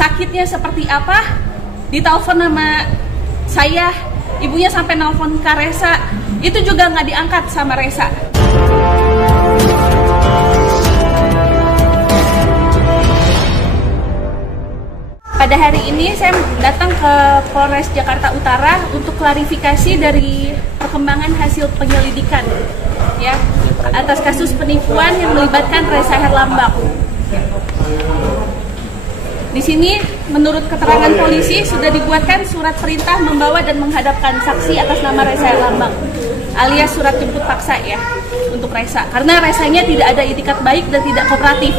sakitnya seperti apa, ditelepon sama saya, ibunya sampai nelfon ke Resa, itu juga nggak diangkat sama Resa. Pada hari ini saya datang ke Polres Jakarta Utara untuk klarifikasi dari perkembangan hasil penyelidikan ya atas kasus penipuan yang melibatkan Resa Herlambang. Di sini menurut keterangan polisi sudah dibuatkan surat perintah membawa dan menghadapkan saksi atas nama Resa Herlambang alias surat jemput paksa ya untuk Resa karena Resanya tidak ada itikat baik dan tidak kooperatif.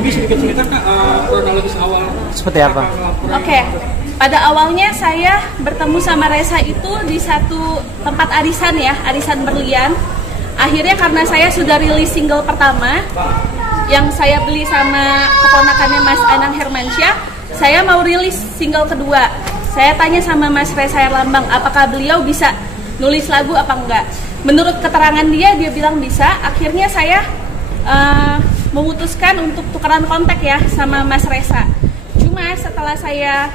Bisa sedikit cerita Kak, kronologis awal seperti apa? Oke, pada awalnya saya bertemu sama Resa itu di satu tempat arisan ya, arisan berlian. Akhirnya karena saya sudah rilis single pertama yang saya beli sama keponakannya Mas Anang Hermansyah, saya mau rilis single kedua. Saya tanya sama Mas Resa Herlambang, apakah beliau bisa nulis lagu apa enggak? Menurut keterangan dia bilang bisa. Akhirnya saya memutuskan untuk tukeran kontak ya sama Mas Resa. Cuma setelah saya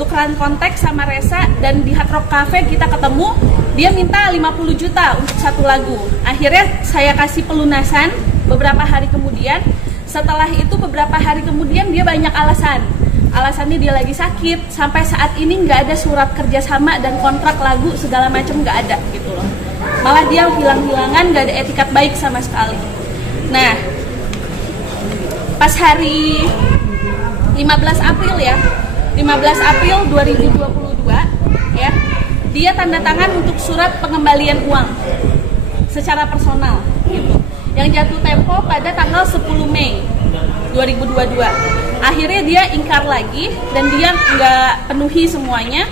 tukeran kontak sama Resa dan di Hard Rock Cafe kita ketemu, dia minta 50 juta untuk satu lagu. Akhirnya saya kasih pelunasan beberapa hari kemudian. Setelah itu beberapa hari kemudian dia banyak alasan. Alasannya dia lagi sakit, sampai saat ini nggak ada surat kerjasama dan kontrak lagu segala macam nggak ada gitu loh. Malah dia hilang-hilangan, nggak ada etikat baik sama sekali. Nah, pas hari 15 April ya, 15 April 2022 ya, dia tanda tangan untuk surat pengembalian uang secara personal gitu. Yang jatuh tempo pada tanggal 10 Mei 2022. Akhirnya dia ingkar lagi dan dia nggak penuhi semuanya,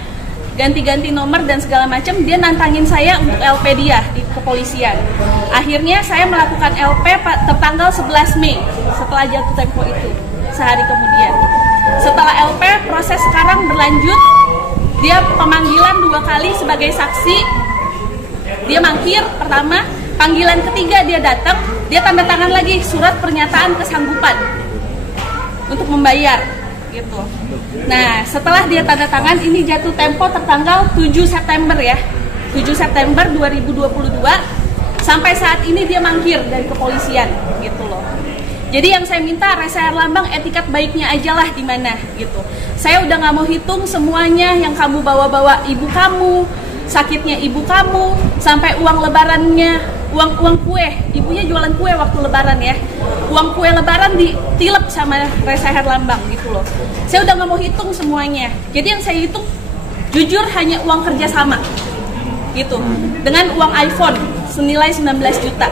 ganti-ganti nomor dan segala macam. Dia nantangin saya untuk LP dia di kepolisian. Akhirnya saya melakukan LP tertanggal 11 Mei setelah jatuh tempo itu, sehari kemudian. Setelah LP, proses sekarang berlanjut. Dia pemanggilan 2 kali sebagai saksi. Dia mangkir pertama, panggilan ketiga dia datang, dia tanda tangan lagi surat pernyataan kesanggupan untuk membayar gitu. Nah, setelah dia tanda tangan, ini jatuh tempo tertanggal 7 September ya. 7 September 2022 sampai saat ini dia mangkir dari kepolisian gitu loh. Jadi yang saya minta Resa Herlambang etikat baiknya aja lah di mana gitu. Saya udah nggak mau hitung semuanya yang kamu bawa-bawa ibu kamu, sakitnya ibu kamu, sampai uang lebarannya, uang kue, ibunya jualan kue waktu lebaran ya. Uang kue lebaran ditilep sama Resa Herlambang gitu loh. Saya udah nggak mau hitung semuanya. Jadi yang saya hitung jujur hanya uang kerjasama gitu. Dengan uang iPhone senilai 19 juta.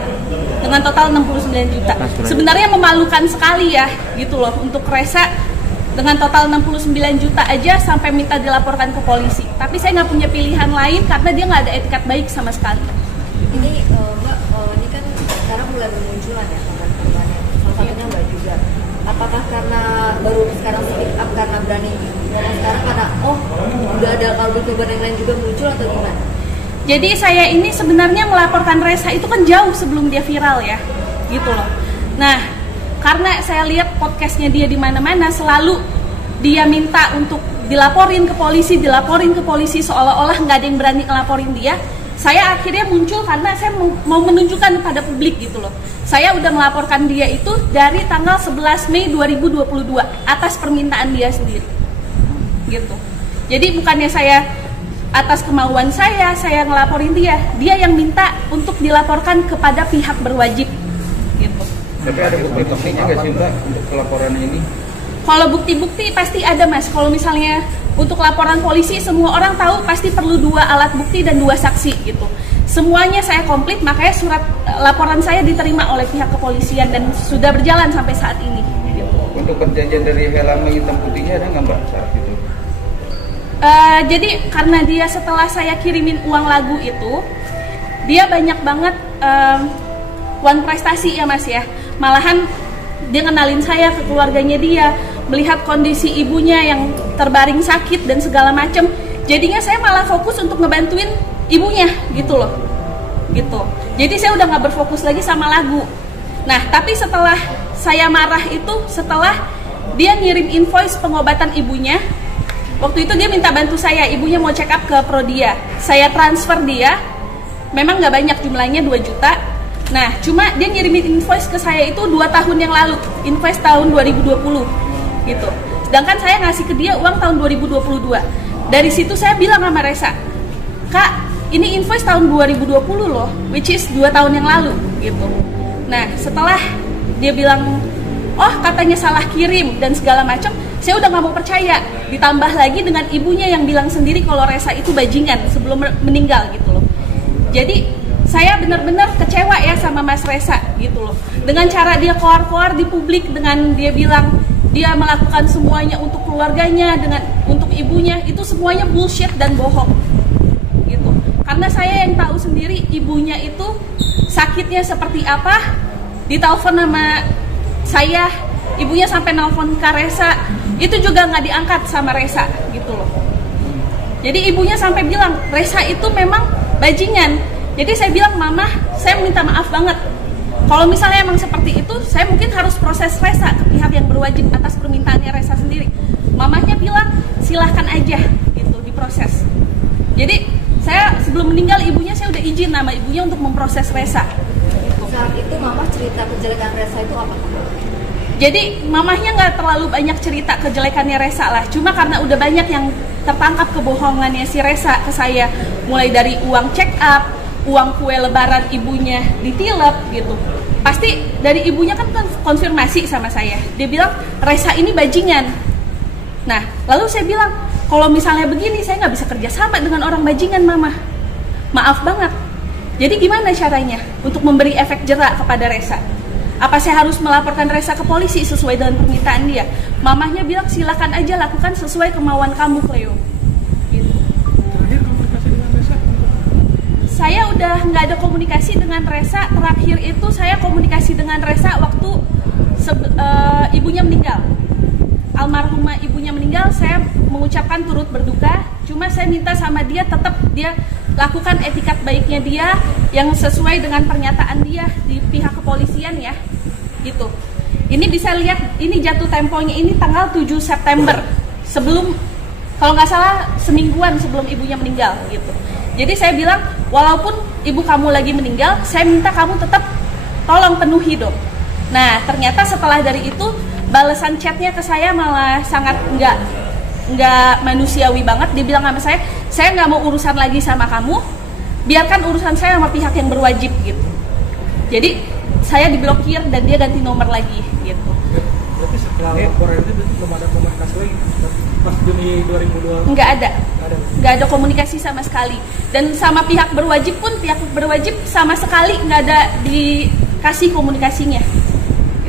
Dengan total 69 juta. Sebenarnya memalukan sekali ya gitu loh untuk Resa dengan total 69 juta aja sampai minta dilaporkan ke polisi. Tapi saya nggak punya pilihan lain karena dia nggak ada etikat baik sama sekali. Ini Mbak, ini kan sekarang mulai bermunculan ya korban-korbannya. Salah satunya Mbak juga. Apakah karena baru sekarang speak up karena berani? Sekarang karena udah ada korban yang lain juga muncul atau gimana? Jadi saya ini sebenarnya melaporkan Resa itu kan jauh sebelum dia viral ya, gitu loh. Nah, karena saya lihat podcastnya dia di mana-mana selalu dia minta untuk dilaporin ke polisi seolah-olah nggak ada yang berani ngelaporin dia. Saya akhirnya muncul karena saya mau menunjukkan kepada publik gitu loh. Saya udah melaporkan dia itu dari tanggal 11 Mei 2022 atas permintaan dia sendiri. Gitu. Jadi bukannya saya atas kemauan saya ngelaporin dia yang minta untuk dilaporkan kepada pihak berwajib gitu. Tapi ada bukti-buktinya nggak sih Mbak untuk pelaporan ini? Kalau bukti-bukti pasti ada Mas. Kalau misalnya untuk laporan polisi semua orang tahu pasti perlu 2 alat bukti dan 2 saksi gitu. Semuanya saya komplit, makanya surat laporan saya diterima oleh pihak kepolisian dan sudah berjalan sampai saat ini gitu. Untuk perjanjian dari Herlambang hitam putihnya ada nggak Mbak saat itu? Jadi karena dia setelah saya kirimin uang lagu itu, dia banyak banget uang prestasi ya Mas ya. Malahan dia ngenalin saya ke keluarganya dia, melihat kondisi ibunya yang terbaring sakit dan segala macem. Jadinya saya malah fokus untuk ngebantuin ibunya gitu loh, gitu. Jadi saya udah nggak berfokus lagi sama lagu. Nah tapi setelah saya marah itu, setelah dia ngirim invoice pengobatan ibunya. Waktu itu dia minta bantu saya, ibunya mau check up ke Prodia. Saya transfer dia, memang nggak banyak jumlahnya, 2 juta. Nah, cuma dia ngirimin invoice ke saya itu 2 tahun yang lalu, invoice tahun 2020 gitu. Sedangkan saya ngasih ke dia uang tahun 2022. Dari situ saya bilang sama Resa, Kak, ini invoice tahun 2020 loh, which is 2 tahun yang lalu gitu. Nah, setelah dia bilang, oh katanya salah kirim dan segala macam, saya udah nggak mau percaya. Ditambah lagi dengan ibunya yang bilang sendiri kalau Resa itu bajingan sebelum meninggal gitu loh. Jadi saya benar-benar kecewa ya sama Mas Resa gitu loh. Dengan cara dia koar-koar di publik, dengan dia bilang dia melakukan semuanya untuk keluarganya, untuk ibunya, itu semuanya bullshit dan bohong gitu. Karena saya yang tahu sendiri ibunya itu sakitnya seperti apa. Ditelepon sama saya, ibunya sampai nelfon ke Resa, itu juga nggak diangkat sama Resa gitu loh. Jadi ibunya sampai bilang Resa itu memang bajingan. Jadi saya bilang, Mama, saya minta maaf banget. Kalau misalnya emang seperti itu, saya mungkin harus proses Resa ke pihak yang berwajib atas permintaannya Resa sendiri. Mamanya bilang silahkan aja gitu diproses. Jadi saya sebelum meninggal ibunya saya udah izin nama ibunya untuk memproses Resa. Gitu. Saat itu Mama cerita kejelekan Resa itu apa? Jadi mamahnya nggak terlalu banyak cerita kejelekannya Resa lah. Cuma karena udah banyak yang tertangkap kebohongannya si Resa ke saya, mulai dari uang check up, uang kue lebaran ibunya ditilep gitu. Pasti dari ibunya kan konfirmasi sama saya. Dia bilang Resa ini bajingan. Nah, lalu saya bilang kalau misalnya begini saya nggak bisa kerja sama dengan orang bajingan, Mama. Maaf banget. Jadi gimana caranya untuk memberi efek jerak kepada Resa? Apa saya harus melaporkan Resa ke polisi sesuai dengan permintaan dia? Mamahnya bilang silakan aja lakukan sesuai kemauan kamu, Cleo. Gitu. Terakhir komunikasi dengan Resa? Saya udah nggak ada komunikasi dengan Resa. Terakhir itu saya komunikasi dengan Resa waktu ibunya meninggal. Almarhumah ibunya meninggal, saya mengucapkan turut berduka. Cuma saya minta sama dia tetap dia lakukan etikat baiknya dia yang sesuai dengan pernyataan dia di pihak kepolisian ya, gitu. Ini bisa lihat, ini jatuh temponya ini tanggal 7 September, sebelum, kalau nggak salah semingguan sebelum ibunya meninggal, gitu. Jadi saya bilang, walaupun ibu kamu lagi meninggal, saya minta kamu tetap tolong penuhi dong. Nah, ternyata setelah dari itu, balasan chatnya ke saya malah sangat nggak manusiawi banget. Dia bilang sama saya nggak mau urusan lagi sama kamu, biarkan urusan saya sama pihak yang berwajib gitu. Jadi saya diblokir dan dia ganti nomor lagi gitu. Berarti setelah laporan itu belum ada komunikasi lagi pas Juni 2020? Nggak ada komunikasi sama sekali. Dan sama pihak berwajib pun, pihak berwajib sama sekali nggak ada dikasih komunikasinya.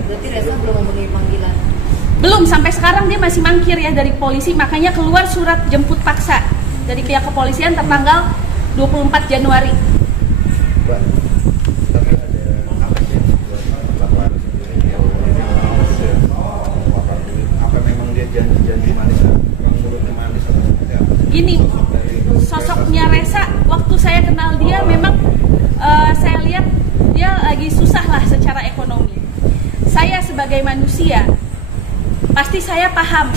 Berarti Resa belum memenuhi panggilan? Belum, sampai sekarang dia masih mangkir ya dari polisi, makanya keluar surat jemput paksa dari pihak kepolisian tertanggal 24 Januari. Mbak, tapi ada apa sih buat apa memang dia janji manis, orang mulutnya manis atau seperti apa? Gini, sosoknya Resa waktu saya kenal dia memang saya lihat dia lagi susah lah secara ekonomi. Saya sebagai manusia pasti saya paham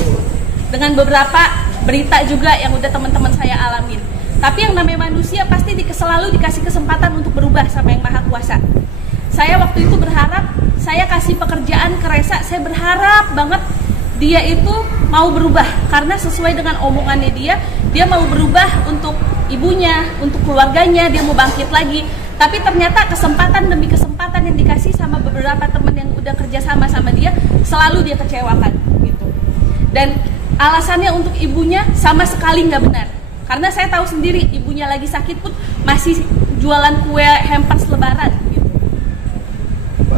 dengan beberapa berita juga yang udah teman-teman saya alamin. Tapi yang namanya manusia pasti selalu dikasih kesempatan untuk berubah sama yang Maha Kuasa. Saya waktu itu berharap, saya kasih pekerjaan ke Resa, saya berharap banget dia itu mau berubah. Karena sesuai dengan omongannya dia mau berubah untuk ibunya, untuk keluarganya, dia mau bangkit lagi. Tapi ternyata kesempatan demi kesempatan yang dikasih sama beberapa teman yang udah kerja sama dia, selalu dia kecewakan gitu. Dan alasannya untuk ibunya sama sekali nggak benar. Karena saya tahu sendiri ibunya lagi sakit pun masih jualan kue hampers lebaran gitu.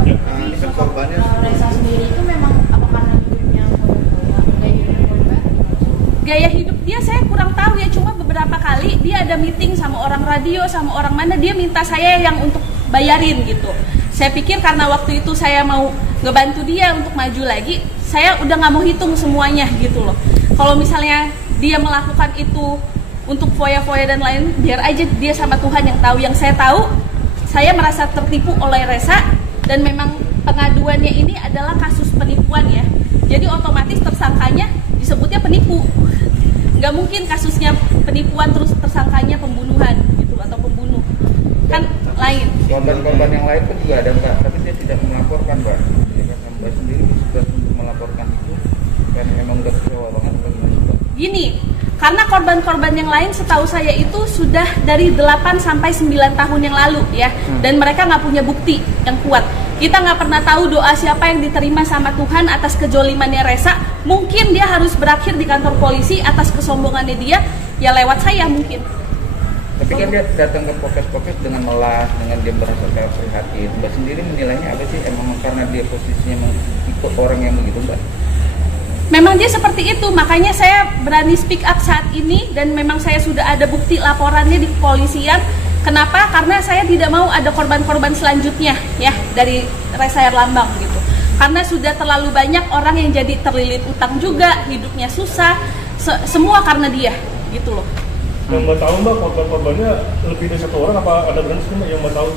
Ini kan korbannya Resa sendiri itu memang apa karena hidupnya gaya hidup dia saya kurang tahu ya, cuma beberapa kali dia ada meeting sama orang radio, sama orang mana, dia minta saya yang untuk bayarin gitu. Saya pikir karena waktu itu saya mau ngebantu dia untuk maju lagi, saya udah nggak mau hitung semuanya gitu loh. Kalau misalnya dia melakukan itu untuk foya-foya dan lain, biar aja dia sama Tuhan yang tahu. Yang saya tahu, saya merasa tertipu oleh Resa, dan memang pengaduannya ini adalah kasus penipuan ya. Jadi otomatis tersangkanya disebutnya penipu. Nggak mungkin kasusnya penipuan terus tersangkanya pembunuhan gitu atau pembunuh, kan lain. Korban-korban yang lain pun juga ada Mbak, tapi dia tidak melaporkan Mbak. Mbak sendiri sudah untuk melaporkan itu karena memang udah kecewa banget bagaimana Mbak? Gini, karena korban-korban yang lain setahu saya itu sudah dari 8 sampai 9 tahun yang lalu ya, dan mereka nggak punya bukti yang kuat. Kita nggak pernah tahu doa siapa yang diterima sama Tuhan atas kejolimannya Resa. Mungkin dia harus berakhir di kantor polisi atas kesombongannya dia, ya lewat saya mungkin. Tapi kan dia datang ke Polres dengan melas, dengan dia merasa kayak prihatin. Mbak sendiri menilainya apa sih? Emang karena dia posisinya ikut orang yang begitu Mbak? Memang dia seperti itu, makanya saya berani speak up saat ini dan memang saya sudah ada bukti laporannya di kepolisian. Kenapa? Karena saya tidak mau ada korban-korban selanjutnya ya dari Resa Herlambang gitu. Karena sudah terlalu banyak orang yang jadi terlilit utang juga, hidupnya susah, semua karena dia gitu loh. Yang Mbak tahu Mbak, korban-korbannya lebih dari 1 orang apa ada berapa sih Mbak yang Mbak tahu?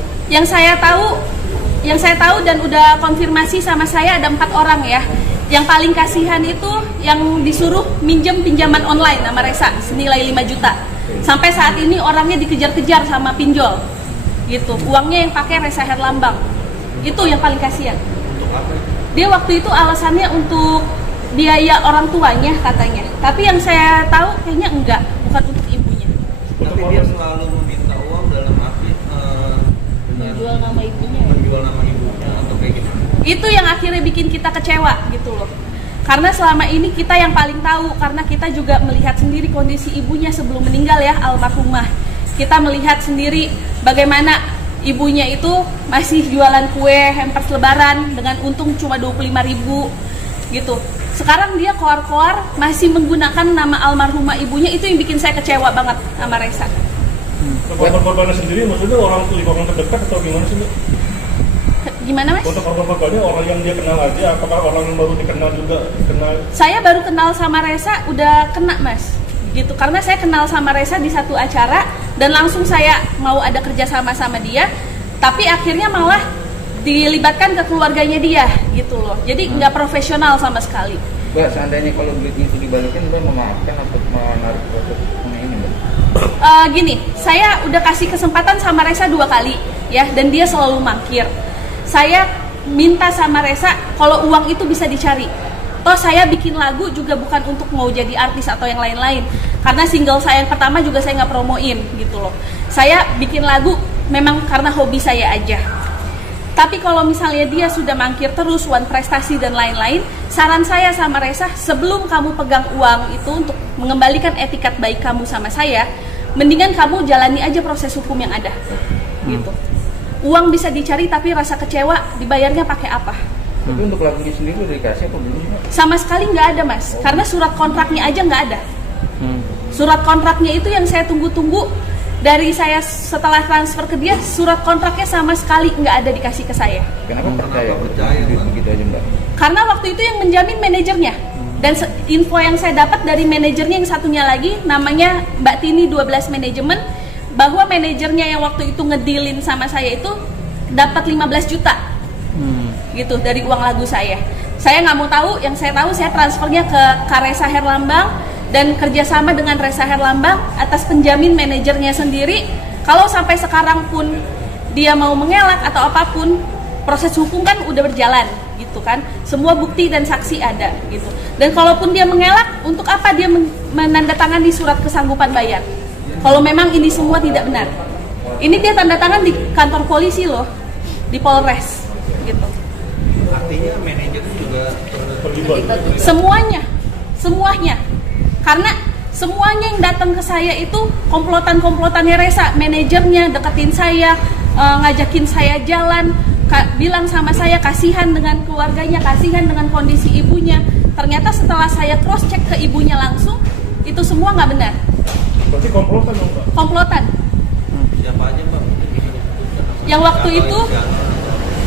Yang saya tahu dan udah konfirmasi sama saya ada 4 orang ya. Yang paling kasihan itu yang disuruh minjem pinjaman online sama Resa senilai 5 juta. Sampai saat ini orangnya dikejar-kejar sama pinjol gitu. Uangnya yang pakai Resa Herlambang. Itu yang paling kasihan. Dia waktu itu alasannya untuk biaya orang tuanya katanya. Tapi yang saya tahu kayaknya enggak, bukan untuk ibunya. Tapi dia selalu meminta uang dalam arti Menjual nama ibunya. menjual nama ibunya atau kayak gimana? Itu yang akhirnya bikin kita kecewa gitu loh. Karena selama ini kita yang paling tahu, karena kita juga melihat sendiri kondisi ibunya sebelum meninggal ya, almarhumah. Kita melihat sendiri bagaimana ibunya itu masih jualan kue, hampers lebaran dengan untung cuma 25.000 gitu. Sekarang dia koar-koar masih menggunakan nama almarhumah ibunya, itu yang bikin saya kecewa banget sama Resa. Korban-korbannya sendiri maksudnya orang terdekat atau gimana sih Mbak? Gimana Mas? Untuk korban-korbannya orang yang dia kenal aja, apakah orang yang baru dikenal juga kenal? Saya baru kenal sama Resa udah kena Mas gitu, karena saya kenal sama Resa di satu acara dan langsung saya mau ada kerja sama dia, tapi akhirnya malah dilibatkan ke keluarganya dia gitu loh, jadi nggak profesional sama sekali. Mbak, seandainya kalau duitnya itu dibalikin Mbak memaafkan atau menarik proses hukumnya ini Mbak? Gini, saya udah kasih kesempatan sama Resa 2 kali ya, dan dia selalu mangkir. Saya minta sama Resa kalau uang itu bisa dicari. Toh saya bikin lagu juga bukan untuk mau jadi artis atau yang lain-lain. Karena single saya yang pertama juga saya nggak promoin gitu loh. Saya bikin lagu memang karena hobi saya aja. Tapi kalau misalnya dia sudah mangkir terus, one prestasi dan lain-lain, saran saya sama Resa, sebelum kamu pegang uang itu untuk mengembalikan etikat baik kamu sama saya, mendingan kamu jalani aja proses hukum yang ada gitu. Uang bisa dicari tapi rasa kecewa dibayarnya pakai apa? Tapi untuk lagunya sendiri udah dikasih apa belum? Sama sekali nggak ada Mas, karena surat kontraknya aja nggak ada. Surat kontraknya itu yang saya tunggu-tunggu dari saya setelah transfer ke dia, surat kontraknya sama sekali nggak ada dikasih ke saya. Kenapa percaya begitu aja Mbak? Karena waktu itu yang menjamin manajernya. Dan info yang saya dapat dari manajernya yang satunya lagi, namanya Mbak Tini 12 Manajemen, bahwa manajernya yang waktu itu ngedilin sama saya itu dapat 15 juta gitu dari uang lagu saya. Saya nggak mau tahu, yang saya tahu saya transfernya ke Resa Herlambang dan kerjasama dengan Resa Herlambang atas penjamin manajernya sendiri. Kalau sampai sekarang pun dia mau mengelak atau apapun, proses hukum kan udah berjalan gitu kan, semua bukti dan saksi ada gitu. Dan kalaupun dia mengelak, untuk apa dia menandatangani surat kesanggupan bayar? Kalau memang ini semua tidak benar. Ini dia tanda tangan di kantor polisi loh, di Polres gitu. Artinya manajernya juga Semuanya. Karena semuanya yang datang ke saya itu komplotannya Resa, manajernya deketin saya, ngajakin saya jalan, bilang sama saya kasihan dengan keluarganya, kasihan dengan kondisi ibunya. Ternyata setelah saya cross check ke ibunya langsung, itu semua nggak benar. Berarti komplotan dong Mbak? Komplotan. siapa aja Mbak?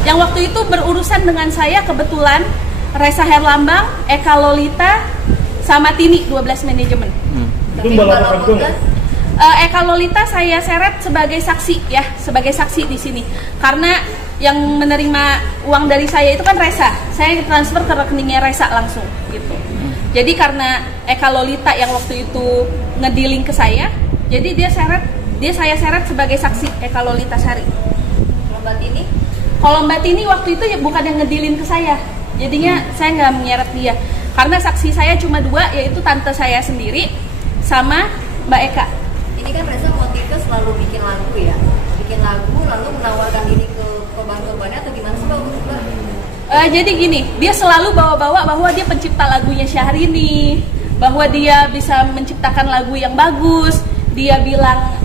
Yang waktu itu berurusan dengan saya kebetulan Resa Herlambang, Eka Lolita, sama Tini 12 Manajemen. Itu Mbak laporkan juga nggak? Eka Lolita saya seret sebagai saksi ya, sebagai saksi di sini. Karena yang menerima uang dari saya itu kan Resa. Saya transfer ke rekeningnya Resa langsung gitu. Jadi karena Eka Lolita yang waktu itu ngedealing ke saya, jadi saya seret sebagai saksi Eka Lolita Sari. Kalau Mbak Tini waktu itu ya bukan yang ngedealing ke saya. Jadinya saya nggak menyeret dia. Karena saksi saya cuma 2, yaitu tante saya sendiri sama Mbak Eka. Ini kan Resa motifnya selalu bikin lagu ya, bikin lagu lalu menawarkan diri ke korban-korbannya atau gimana sih Mbak? Jadi gini, dia selalu bawa-bawa bahwa dia pencipta lagunya Syahrini, bahwa dia bisa menciptakan lagu yang bagus. Dia bilang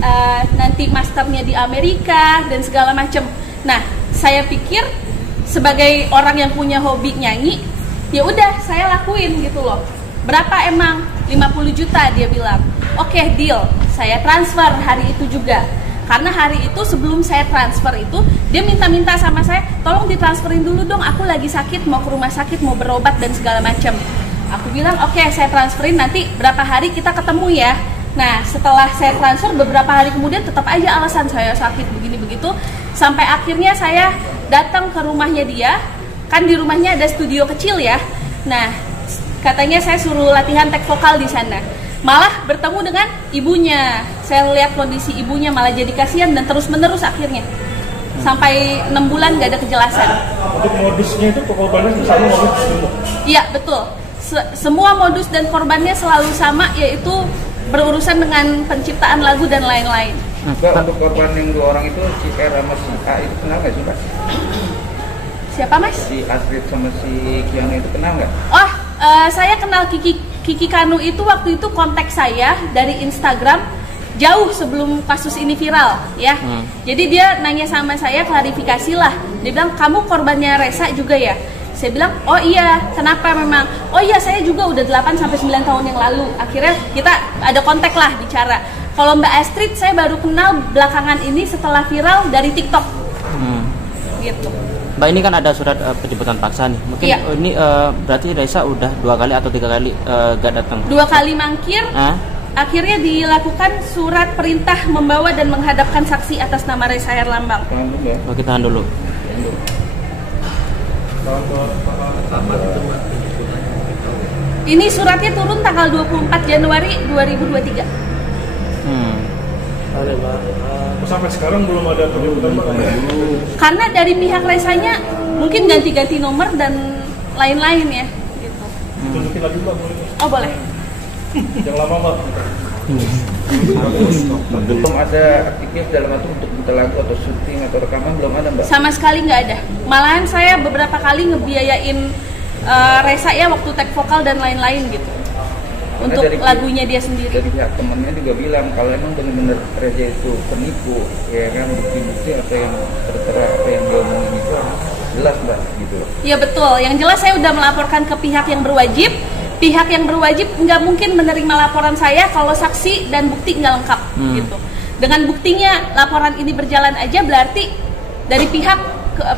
nanti masternya di Amerika dan segala macam. Nah, saya pikir sebagai orang yang punya hobi nyanyi, ya udah saya lakuin gitu loh. Berapa emang? 50 juta dia bilang. Oke, deal. Saya transfer hari itu juga. Karena hari itu sebelum saya transfer itu, dia minta-minta sama saya, tolong ditransferin dulu dong, aku lagi sakit, mau ke rumah sakit, mau berobat dan segala macam. Aku bilang, oke, saya transferin, nanti berapa hari kita ketemu ya. Nah, setelah saya transfer, beberapa hari kemudian tetap aja alasan saya sakit, begini-begitu. Sampai akhirnya saya datang ke rumahnya dia, kan di rumahnya ada studio kecil ya. Nah, katanya saya suruh latihan tek vokal di sana. Malah bertemu dengan ibunya. Saya lihat kondisi ibunya malah jadi kasihan dan terus-menerus akhirnya. Sampai 6 bulan gak ada kejelasan. Untuk modusnya itu korbannya sama modus semua? Iya, betul. Semua modus dan korbannya selalu sama, yaitu berurusan dengan penciptaan lagu dan lain-lain. Mbak, untuk korban yang 2 orang itu, si R sama si A itu kenal nggak sih Mbak? Siapa Mas? Si Astrid sama si Kiana itu kenal nggak? Oh, saya kenal Kiki Kanu itu waktu itu kontak saya dari Instagram jauh sebelum kasus ini viral ya. Jadi dia nanya sama saya, klarifikasi lah. Dia bilang, kamu korbannya Resa juga ya? Saya bilang, oh iya, kenapa memang? Oh iya, saya juga udah 8-9 tahun yang lalu. Akhirnya kita ada kontak lah, bicara. Kalau Mbak Astrid saya baru kenal belakangan ini setelah viral dari TikTok. Gitu. Mbak, ini kan ada surat penjemputan paksa nih. Mungkin iya. Ini berarti Resa udah 2 kali atau 3 kali gak datang? 2 kali mangkir. Akhirnya dilakukan surat perintah membawa dan menghadapkan saksi atas nama Resa Herlambang. Oke, tahan dulu. Ini suratnya turun tanggal 24 Januari 2023. Sampai sekarang belum ada penjemputan Mbak? Karena dari pihak Resanya mungkin ganti-ganti nomor dan lain-lain ya gitu. Tunjukin lagi Mbak, boleh? Oh boleh. Yang lama Mbak. Belum ada aktivitas dalam waktu untuk buka lagu atau syuting atau rekaman, belum ada Mbak? Sama sekali nggak ada. Malahan saya beberapa kali ngebiayain Resa ya waktu tek vokal dan lain-lain gitu. Karena untuk lagunya dia sendiri. Dari pihak temannya juga bilang kalau emang benar-benar Reza itu penipu, ya kan, bukti-bukti apa yang tertera, apa yang dia omongin itu jelas Mbak gitu. Iya betul. Yang jelas saya udah melaporkan ke pihak yang berwajib. Pihak yang berwajib nggak mungkin menerima laporan saya kalau saksi dan bukti nggak lengkap gitu. Dengan buktinya laporan ini berjalan aja, berarti dari pihak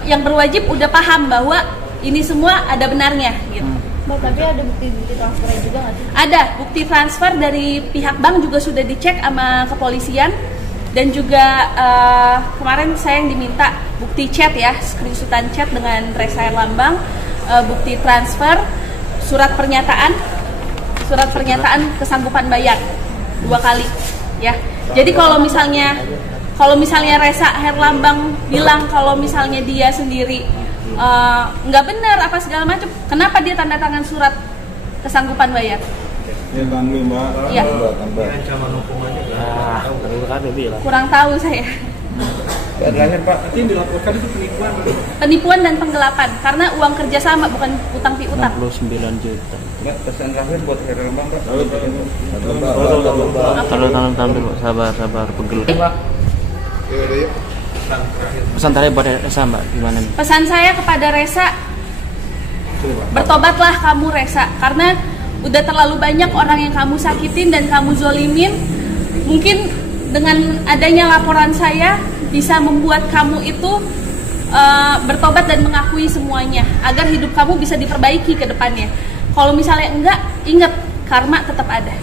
yang berwajib udah paham bahwa ini semua ada benarnya gitu. Mbak, tapi ada bukti-bukti transfernya juga nggak sih? Ada bukti transfer dari pihak bank juga sudah dicek sama kepolisian, dan juga kemarin saya yang diminta bukti chat ya, screenshotan chat dengan Resa Herlambang, bukti transfer, surat pernyataan kesanggupan bayar 2 kali ya. Jadi kalau misalnya Resa Herlambang bilang kalau misalnya dia sendiri nggak benar apa segala macam, kenapa dia tanda tangan surat kesanggupan bayar? Ya tanggung Mbak. Iya. Ancaman hukumannya Kurang tahu saya. Dan lahir Pak, Nanti yang dilaporkan itu penipuan. Penipuan dan penggelapan karena uang kerjasama bukan utang piutang. 69 juta. Mbak, pesan lahir buat Herlambang Pak. Tahan dulu, sabar pegel. Pak. Pesan terakhir buat Resa Mbak, gimana nih? Pesan saya kepada Resa, bertobatlah kamu Resa, karena udah terlalu banyak orang yang kamu sakitin dan kamu zolimin. Mungkin dengan adanya laporan saya bisa membuat kamu itu bertobat dan mengakui semuanya, agar hidup kamu bisa diperbaiki ke depannya. Kalau misalnya enggak, ingat karma tetap ada.